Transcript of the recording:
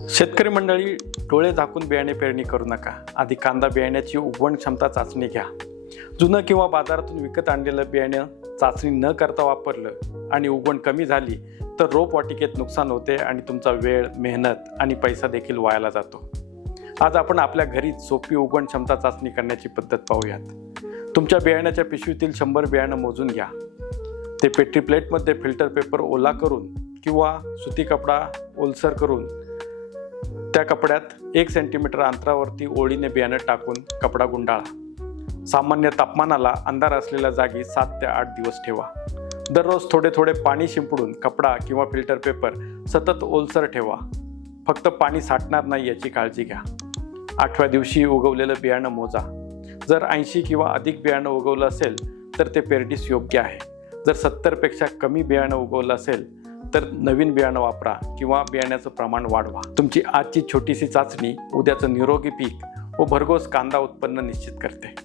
शेतकरी मंडळी, डोळे झाकून बियाणे पेरणी करू नका. आधी कांदा बियाण्याची उगवण क्षमता चाचणी घ्या. जुनं किंवा बाजारातून विकत आणलेलं बियाणं चाचणी न करता वापरलं आणि उगवण कमी झाली तर रोपवाटिकेत नुकसान होते आणि तुमचा वेळ, मेहनत आणि पैसा देखील वायाला जातो. आज आपण आपल्या घरीच सोपी उगवण क्षमता चाचणी करण्याची पद्धत पाहूयात. तुमच्या बियाण्याच्या पिशवीतील 100 बियाणं मोजून घ्या. ते पेट्री प्लेटमध्ये फिल्टर पेपर ओला करून किंवा सुती कपडा ओलसर करून त्या कपड्यात 1 सेंटीमीटर अंतरावरती ओळीने बियाणं टाकून कपडा गुंडाळा. सामान्य तापमानाला अंधार असलेल्या जागी 7 ते 8 दिवस ठेवा. दररोज थोडे थोडे पाणी शिंपडून कपडा किंवा फिल्टर पेपर सतत ओलसर ठेवा. फक्त पाणी साठणार नाही याची काळजी घ्या. 8व्या दिवशी उगवलेलं बियाणं मोजा. जर 80 किंवा अधिक बियाणं उगवलं असेल तर ते पेरणीस योग्य आहे. जर 70पेक्षा कमी बियाणं उगवलं असेल तर नवीन बियाणं वापरा किंवा बियाण्याचं प्रमाण वाढवा. तुमची आजची छोटीशी चाचणी उद्याचं निरोगी पीक व भरघोस कांदा उत्पन्न निश्चित करते.